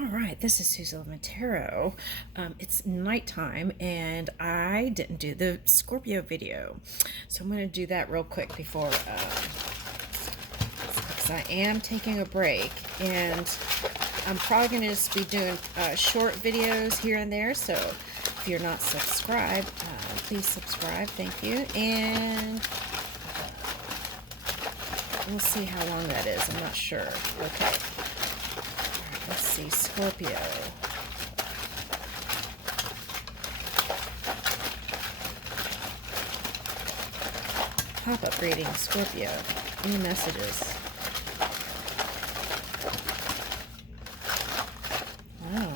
All right, this is Susie Tarot. It's nighttime, and I didn't do the Scorpio video, so I'm going to do that real quick before, because I am taking a break, and I'm probably going to just be doing short videos here and there. So if you're not subscribed, please subscribe. Thank you, and we'll see how long that is. I'm not sure. Okay. Let's see, Scorpio. Pop-up reading, Scorpio. Any messages? Oh.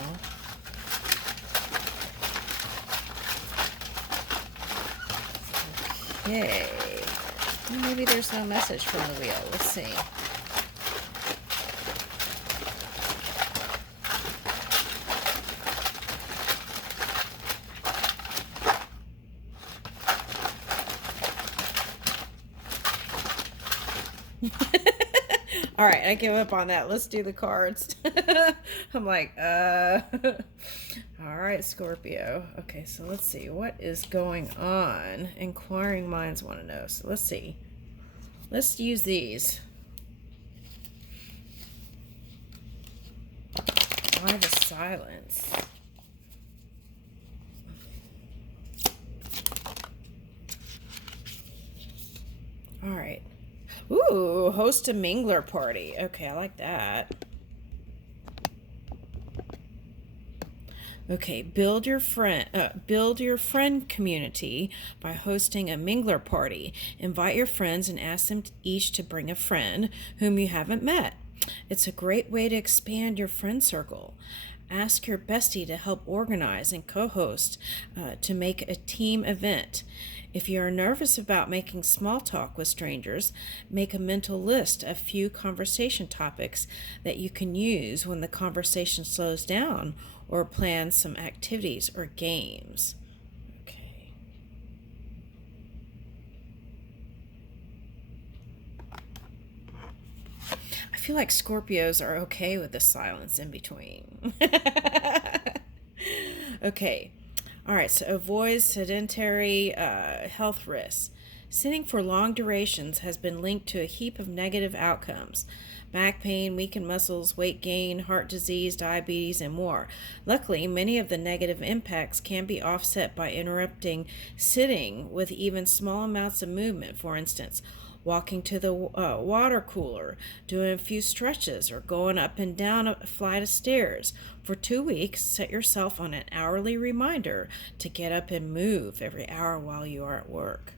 Okay. Well, maybe there's no message from the wheel. Let's see. All right, I give up on that. Let's do the cards. I'm like, all right, Scorpio. Okay, so let's see. What is going on? Inquiring minds want to know. So let's see. Let's use these. Five of Silence. All right. Ooh, host a mingler party. Okay, I like that. Okay, build your friend community by hosting a mingler party. Invite your friends and ask them each to bring a friend whom you haven't met. It's a great way to expand your friend circle. Ask your bestie to help organize and co-host to make a team event. If you are nervous about making small talk with strangers, make a mental list of few conversation topics that you can use when the conversation slows down, or plan some activities or games. Okay. I feel like Scorpios are okay with the silence in between. Okay. All right, so avoid sedentary health risks. Sitting for long durations has been linked to a heap of negative outcomes: back pain, weakened muscles, weight gain, heart disease, diabetes, and more. Luckily, many of the negative impacts can be offset by interrupting sitting with even small amounts of movement. For instance, walking to the water cooler, doing a few stretches, or going up and down a flight of stairs. For 2 weeks, set yourself on an hourly reminder to get up and move every hour while you are at work.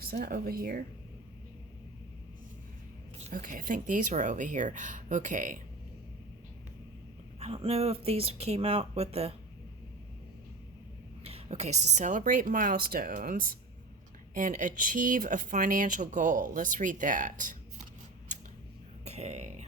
Is that over here? Okay, I think these were over here. Okay. I don't know if these came out with the... Okay, so celebrate milestones and achieve a financial goal. Let's read that. Okay.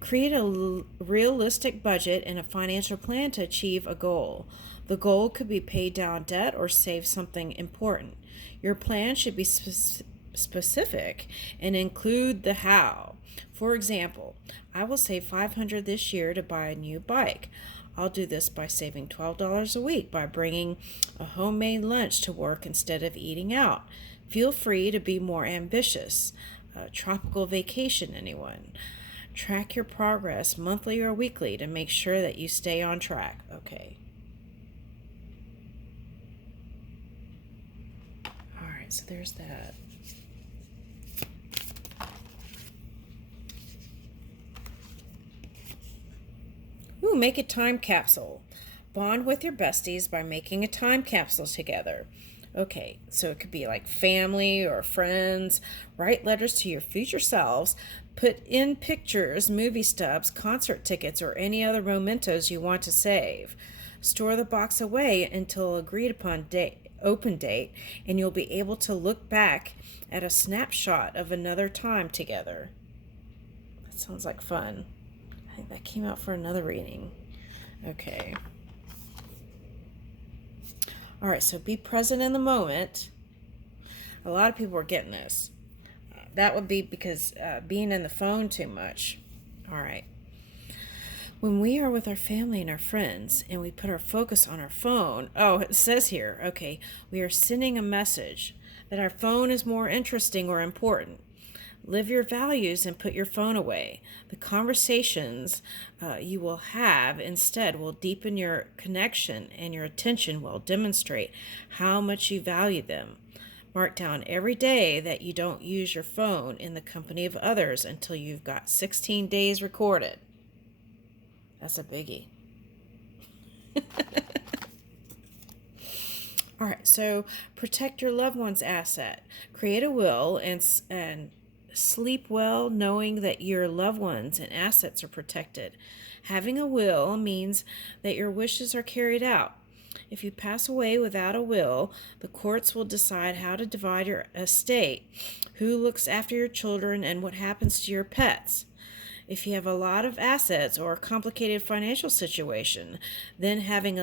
Create a realistic budget and a financial plan to achieve a goal. The goal could be pay down debt or save something important. Your plan should be specific and include the how. For example, I will save $500 this year to buy a new bike. I'll do this by saving $12 a week by bringing a homemade lunch to work instead of eating out. Feel free to be more ambitious. Tropical vacation, anyone? Track your progress monthly or weekly to make sure that you stay on track. Okay. All right, so there's that. Ooh, make a time capsule. Bond with your besties by making a time capsule together. Okay, so it could be like family or friends. Write letters to your future selves. Put in pictures, movie stubs, concert tickets, or any other mementos you want to save. Store the box away until agreed upon open date, and you'll be able to look back at a snapshot of another time together. That sounds like fun. I think that came out for another reading. Okay. All right, so be present in the moment. A lot of people are getting this. That would be because being in the phone too much. All right. When we are with our family and our friends and we put our focus on our phone, oh, it says here, okay, we are sending a message that our phone is more interesting or important. Live your values and put your phone away. The conversations you will have instead will deepen your connection, and your attention will demonstrate how much you value them. Mark down every day that you don't use your phone in the company of others until you've got 16 days recorded. That's a biggie. All right, so protect your loved one's asset. Create a will and sleep well knowing that your loved ones and assets are protected. Having a will means that your wishes are carried out. If you pass away without a will, the courts will decide how to divide your estate, who looks after your children, and what happens to your pets. If you have a lot of assets or a complicated financial situation, then having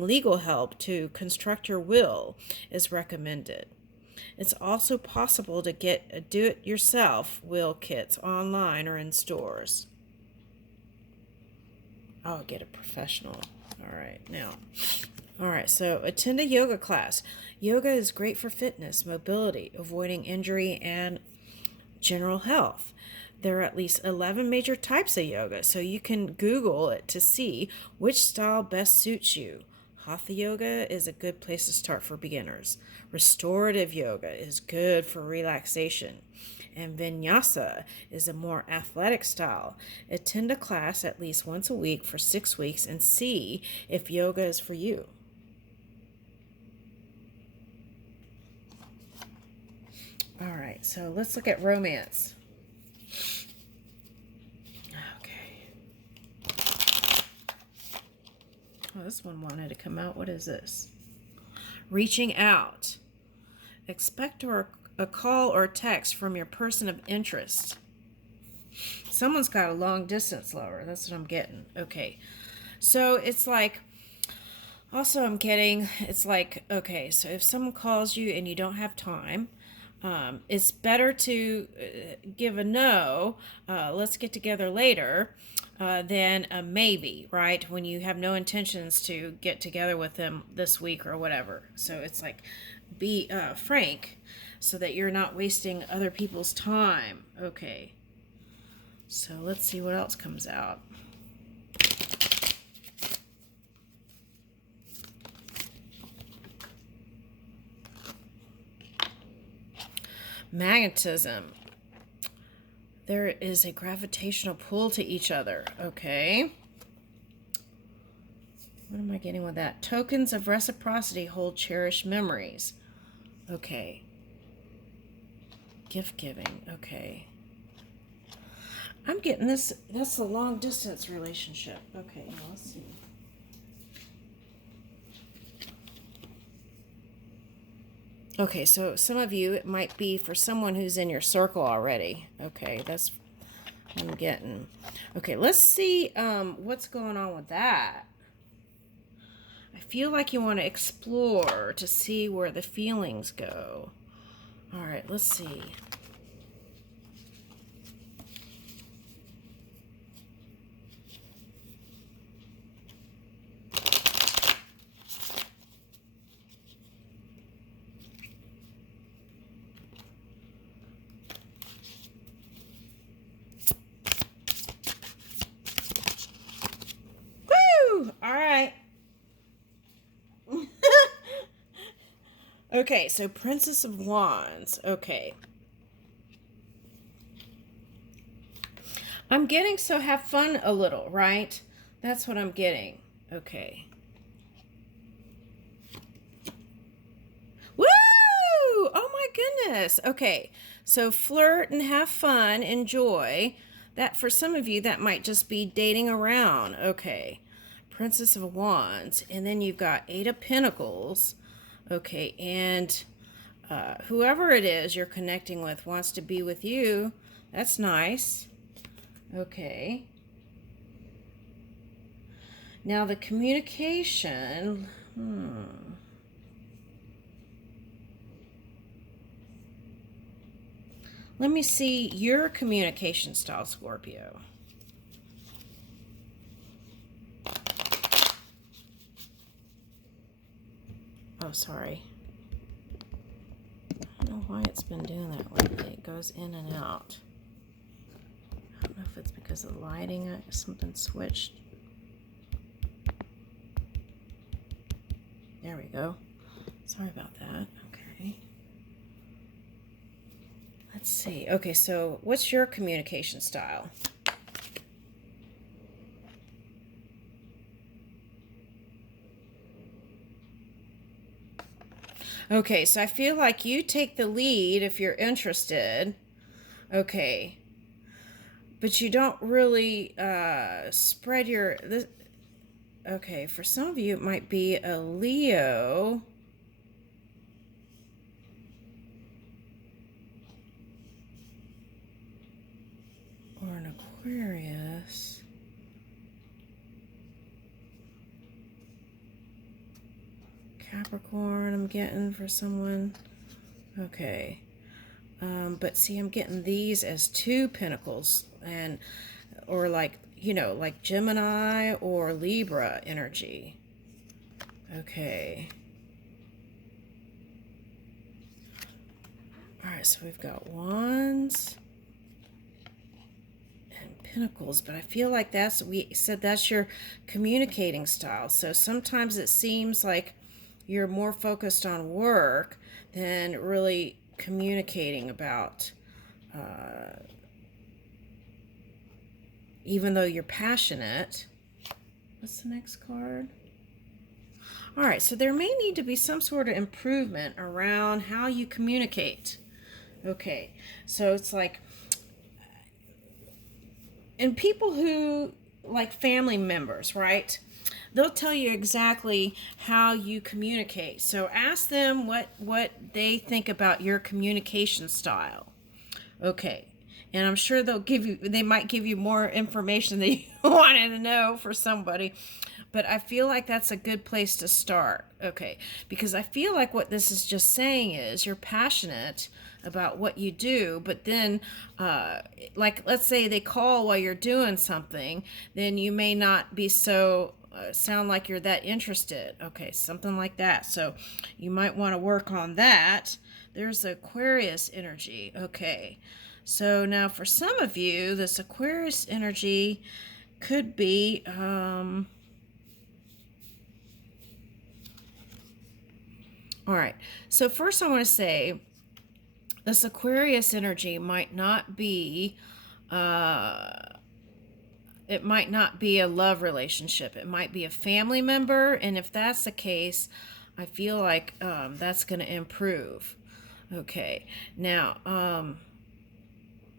legal help to construct your will is recommended. It's also possible to get a do-it-yourself will kits online or in stores. I'll get a professional. All right, so attend a yoga class. Yoga is great for fitness, mobility, avoiding injury, and general health. There are at least 11 major types of yoga, so you can Google it to see which style best suits you. Hatha yoga is a good place to start for beginners. Restorative yoga is good for relaxation. And vinyasa is a more athletic style. Attend a class at least once a week for 6 weeks and see if yoga is for you. All right, so let's look at romance. Oh, this one wanted to come out. What is this? Reaching out. Expect a call or text from your person of interest. Someone's got a long distance lover. That's what I'm getting. Okay. So it's like, also I'm getting, it's like, okay, so if someone calls you and you don't have time, it's better to give a no, let's get together later, than a maybe, right? When you have no intentions to get together with them this week or whatever. So it's like, be frank so that you're not wasting other people's time. Okay. So let's see what else comes out. Magnetism. There is a gravitational pull to each other. Okay. What am I getting with that? Tokens of reciprocity hold cherished memories. Okay. Gift giving. Okay. I'm getting this. That's a long distance relationship. Okay, now let's see. Okay, so some of you, it might be for someone who's in your circle already. Okay, that's what I'm getting. Okay, let's see what's going on with that. I feel like you want to explore to see where the feelings go. All right, let's see. All right. Okay, so Princess of Wands. Okay. I'm getting, so have fun a little, right? That's what I'm getting. Okay. Woo! Oh my goodness. Okay. So flirt and have fun, enjoy. That, for some of you, that might just be dating around. Okay. Princess of Wands, and then you've got Eight of Pentacles. Okay, and whoever it is you're connecting with wants to be with you. That's nice. Okay. Now the communication. Let me see your communication style, Scorpio. Oh, sorry. I don't know why it's been doing that lately. It goes in and out. I don't know if it's because of the lighting. Something switched. There we go. Sorry about that. Okay. Let's see. Okay, so what's your communication style? Okay, so I feel like you take the lead if you're interested. Okay. But you don't really spread your... Okay, for some of you, it might be a Leo. Or an Aquarius. Capricorn, I'm getting for someone. Okay. But see, I'm getting these as 2 pentacles, and or like, you know, like Gemini or Libra energy. Okay. All right, so we've got Wands and Pentacles, but I feel like we said that's your communicating style. So sometimes it seems like you're more focused on work than really communicating about, even though you're passionate. What's the next card? All right, so there may need to be some sort of improvement around how you communicate. Okay, so it's like, and people who, like family members, right? They'll tell you exactly how you communicate. So ask them what they think about your communication style. Okay. And I'm sure they might give you more information than you wanted to know for somebody. But I feel like that's a good place to start. Okay. Because I feel like what this is just saying is you're passionate about what you do, but then, like, let's say they call while you're doing something, then you may not be so, sound like you're that interested. Okay. Something like that. So you might want to work on that. There's Aquarius energy. Okay. So now for some of you, this Aquarius energy could be, all right. So first I want to say this Aquarius energy might not be, it might not be a love relationship. It might be a family member. And if that's the case, I feel like that's going to improve. Okay. Now,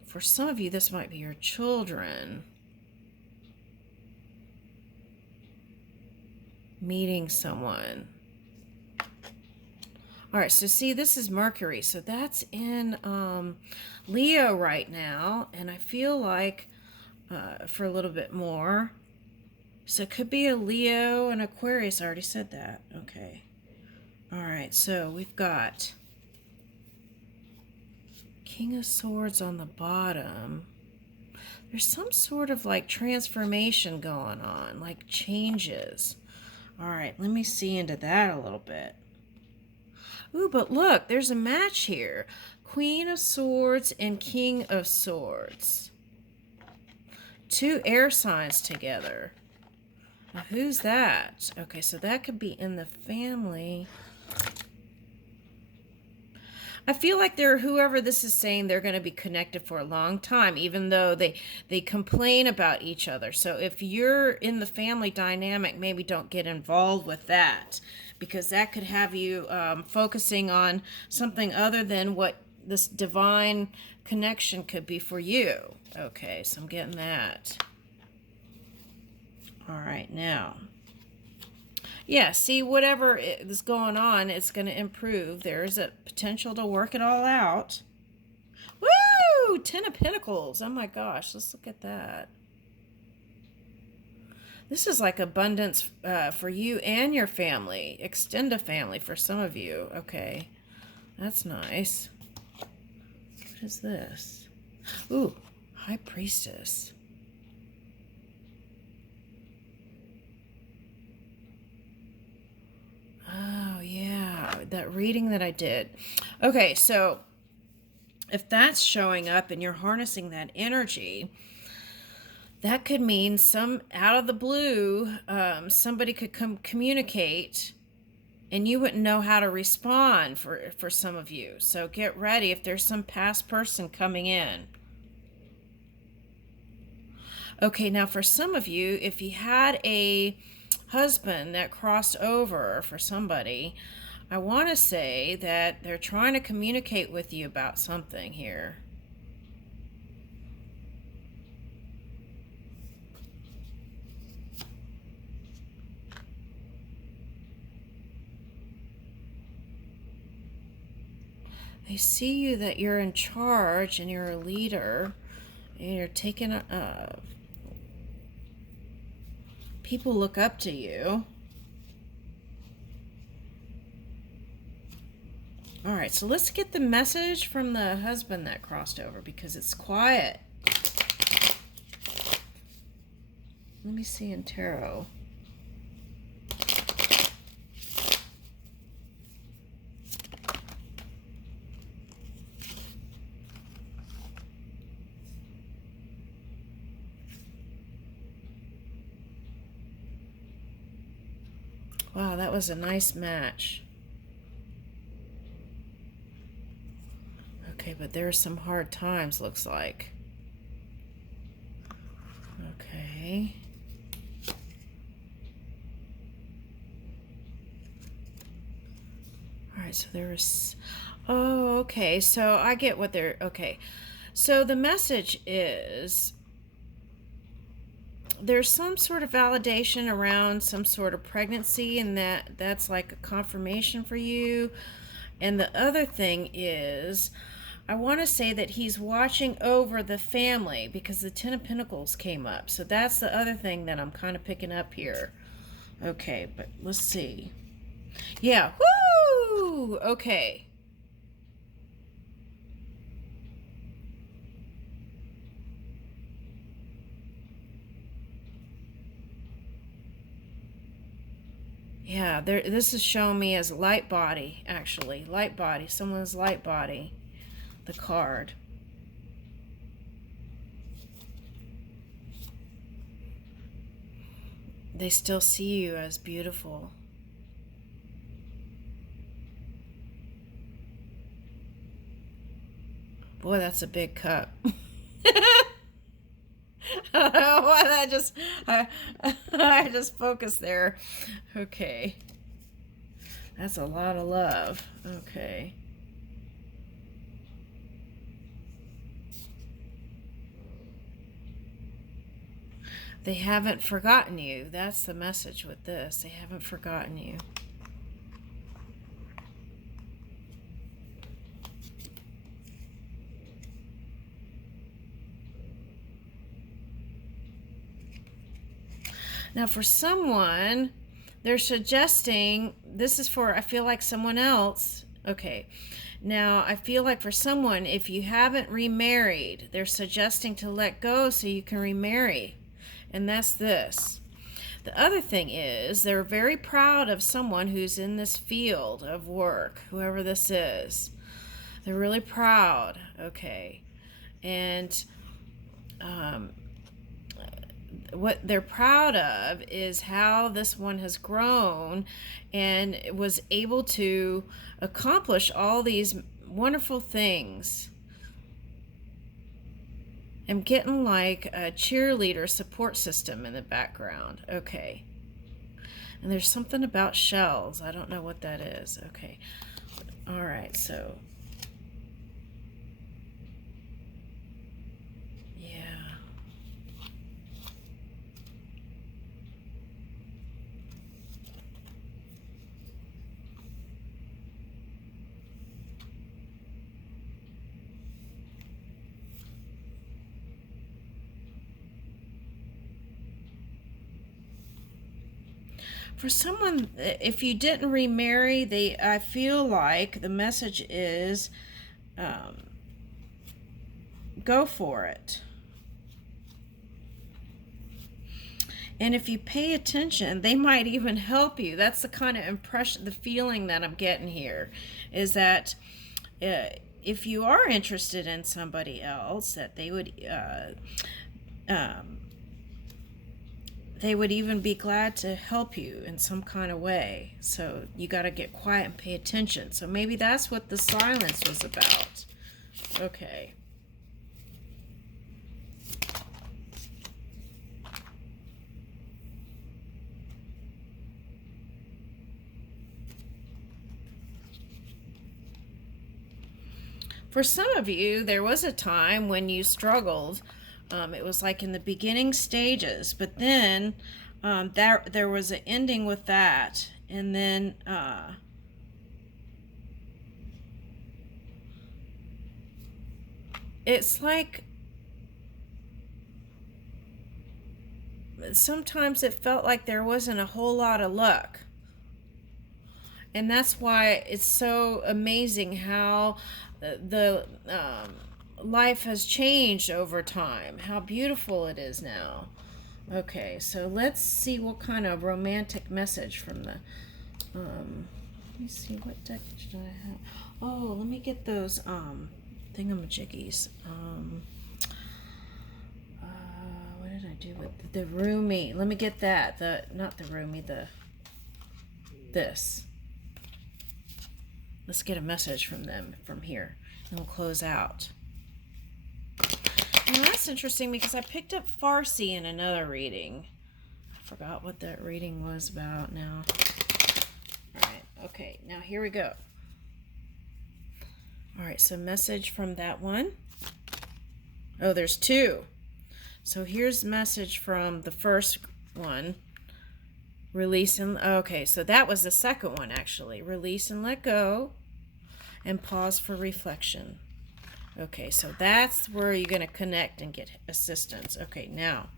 for some of you, this might be your children meeting someone. All right, so see, this is Mercury. So that's in Leo right now. And I feel like for a little bit more. So it could be a Leo and Aquarius. I already said that. Okay. All right, so we've got King of Swords on the bottom. There's some sort of like transformation going on, like changes. All right, let me see into that a little bit. Ooh, but look, there's a match here. Queen of Swords and King of Swords. 2 air signs together. Now, who's that? Okay, so that could be in the family. I feel like whoever this is saying, they're going to be connected for a long time, even though they complain about each other. So if you're in the family dynamic, maybe don't get involved with that, because that could have you focusing on something other than what this divine connection could be for you. Okay, so I'm getting that. All right, now. Yeah, see, whatever is going on, it's going to improve. There's a potential to work it all out. Woo! 10 of Pentacles. Oh my gosh, let's look at that. This is like abundance for you and your family. Extend a family for some of you. Okay, that's nice. What is this? Ooh, High Priestess. Oh, yeah, that reading that I did. Okay, so if that's showing up and you're harnessing that energy, that could mean some out of the blue, somebody could come communicate and you wouldn't know how to respond for some of you. So get ready if there's some past person coming in. Okay, now for some of you, if you had a husband that crossed over for somebody, I want to say that they're trying to communicate with you about something here. They see you that you're in charge and you're a leader and you're taking people look up to you. All right, so let's get the message from the husband that crossed over because it's quiet. Let me see in tarot. Wow, that was a nice match. Okay, but there are some hard times, looks like. Okay. All right, so there's... Oh, okay, so I get what they're... Okay, so the message is... There's some sort of validation around some sort of pregnancy, and that's like a confirmation for you. And the other thing is, I want to say that he's watching over the family because the Ten of Pentacles came up. So that's the other thing that I'm kind of picking up here. Okay, but let's see. Yeah, woo! Okay. Yeah, this is showing me as light body, actually. Light body. Someone's light body. The card. They still see you as beautiful. Boy, that's a big cup. I don't know why I just focused there. Okay. That's a lot of love. Okay. They haven't forgotten you. That's the message with this. They haven't forgotten you. Now, for someone, they're suggesting, this is for, I feel like someone else. Okay. Now, I feel like for someone, if you haven't remarried, they're suggesting to let go so you can remarry. And that's this. The other thing is, they're very proud of someone who's in this field of work, whoever this is. They're really proud. Okay. And what they're proud of is how this one has grown and was able to accomplish all these wonderful things. I'm getting like a cheerleader support system in the background. Okay. And there's something about shells. I don't know what that is. Okay. All right, so... For someone, if you didn't remarry, I feel like the message is go for it. And if you pay attention, they might even help you. That's the kind of impression, the feeling that I'm getting here, is that if you are interested in somebody else, that they would even be glad to help you in some kind of way. So you got to get quiet and pay attention. So maybe that's what the silence was about. Okay. For some of you, there was a time when you struggled. It was like in the beginning stages, but then there was an ending with that, and then it's like sometimes it felt like there wasn't a whole lot of luck. And that's why it's so amazing how the life has changed over time, how beautiful it is now. Okay, so let's see what kind of romantic message from the let me see, what deck did I have? Oh, let me get those thingamajiggies. What did I do with the roomie? Let me get that. Not the roomie, this. Let's get a message from them from here, and we'll close out. And that's interesting because I picked up Farsi in another reading. I forgot what that reading was about now. All right, okay, now here we go. All right, so message from that one. Oh, there's two. So here's message from the first one. Release and, okay, so that was the second one actually. Release and let go, and pause for reflection. Okay, so that's where you're going to connect and get assistance. Okay, now,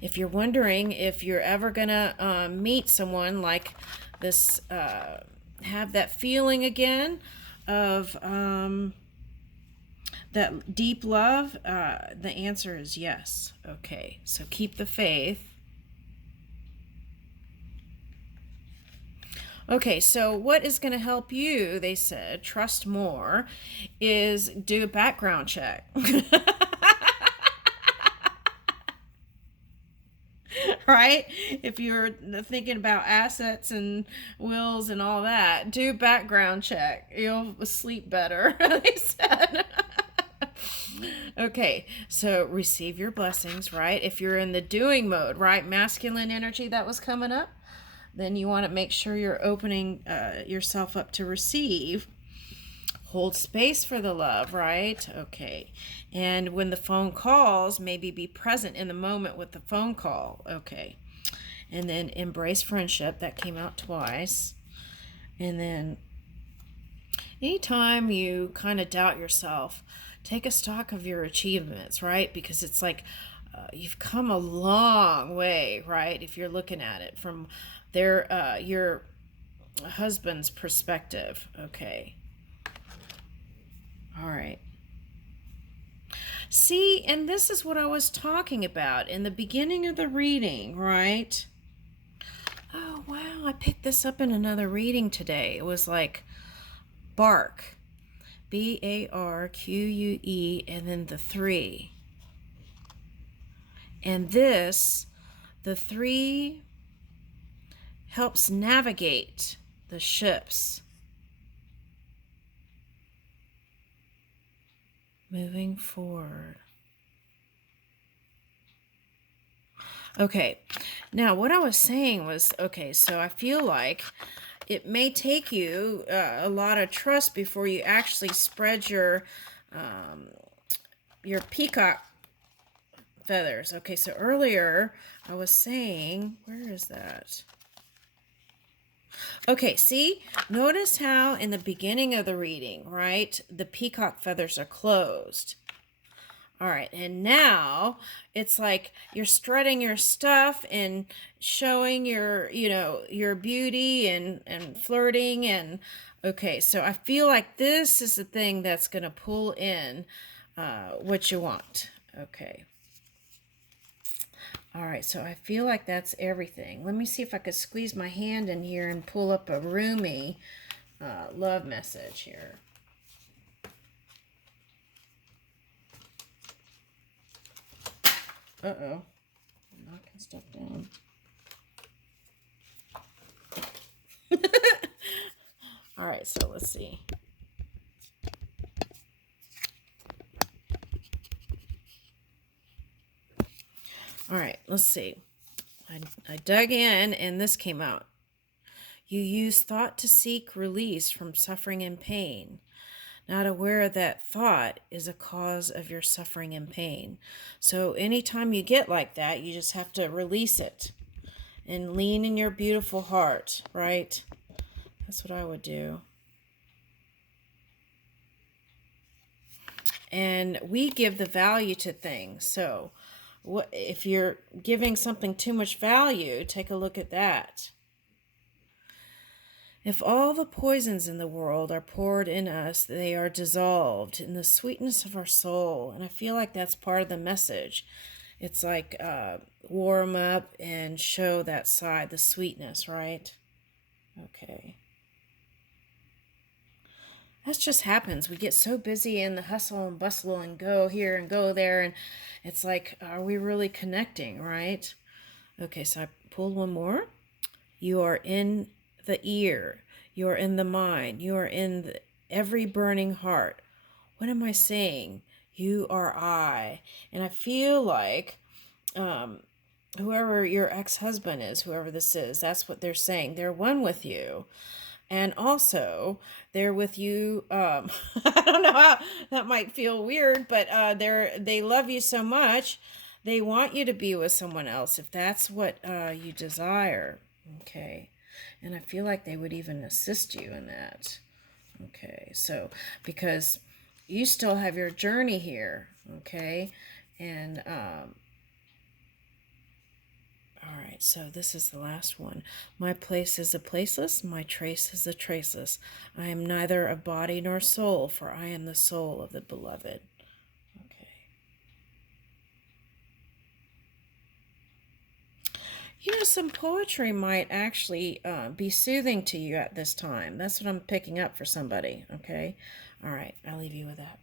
if you're wondering if you're ever going to meet someone like this, have that feeling again of that deep love, the answer is yes. Okay, so keep the faith. Okay, so what is going to help you, they said, trust more, is do a background check. Right? If you're thinking about assets and wills and all that, do background check. You'll sleep better, they said. Okay, so receive your blessings, right? If you're in the doing mode, right? Masculine energy that was coming up, then you want to make sure you're opening yourself up to receive. Hold space for the love, right? Okay. And when the phone calls, maybe be present in the moment with the phone call. Okay. And then embrace friendship. That came out twice. And then anytime you kind of doubt yourself, take a stock of your achievements, right? Because it's like you've come a long way, right? If you're looking at it from your husband's perspective. Okay. All right. See, and this is what I was talking about in the beginning of the reading, right? Oh, wow, I picked this up in another reading today. It was like bark, BARQUE, and then the 3. And this, the 3, helps navigate the ships. Moving forward. Okay, now what I was saying was, okay, so I feel like it may take you a lot of trust before you actually spread your peacock feathers. Okay, so earlier I was saying, where is that? Okay, see, notice how in the beginning of the reading, right, the peacock feathers are closed. All right, and now it's like you're strutting your stuff and showing your, your beauty and flirting and okay, so I feel like this is the thing that's going to pull in what you want. Okay. All right, so I feel like that's everything. Let me see if I could squeeze my hand in here and pull up a roomy love message here. Uh-oh. I'm knocking stuff down. All right, so let's see. All right, let's see. I dug in and this came out. You use thought to seek release from suffering and pain, not aware that thought is a cause of your suffering and pain. So anytime you get like that, you just have to release it and lean in your beautiful heart, right? That's what I would do. And we give the value to things. So what if you're giving something too much value, take a look at that. If all the poisons in the world are poured in us, they are dissolved in the sweetness of our soul. And I feel like that's part of the message. It's like warm up and show that side, the sweetness, right? Okay. That just happens. We get so busy in the hustle and bustle and go here and go there. And it's like, are we really connecting, right? Okay, so I pulled one more. You are in the ear. You are in the mind. You are in every burning heart. What am I saying? You are I. And I feel like whoever your ex-husband is, whoever this is, that's what they're saying. They're one with you. And also, they're with you. I don't know how that might feel weird, but they love you so much. They want you to be with someone else if that's what you desire. Okay. And I feel like they would even assist you in that. Okay. So, because you still have your journey here. Okay. And, all right, so this is the last one. My place is a placeless, my trace is a traceless. I am neither a body nor soul, for I am the soul of the beloved. Okay. Some poetry might actually be soothing to you at this time. That's what I'm picking up for somebody, okay? All right, I'll leave you with that.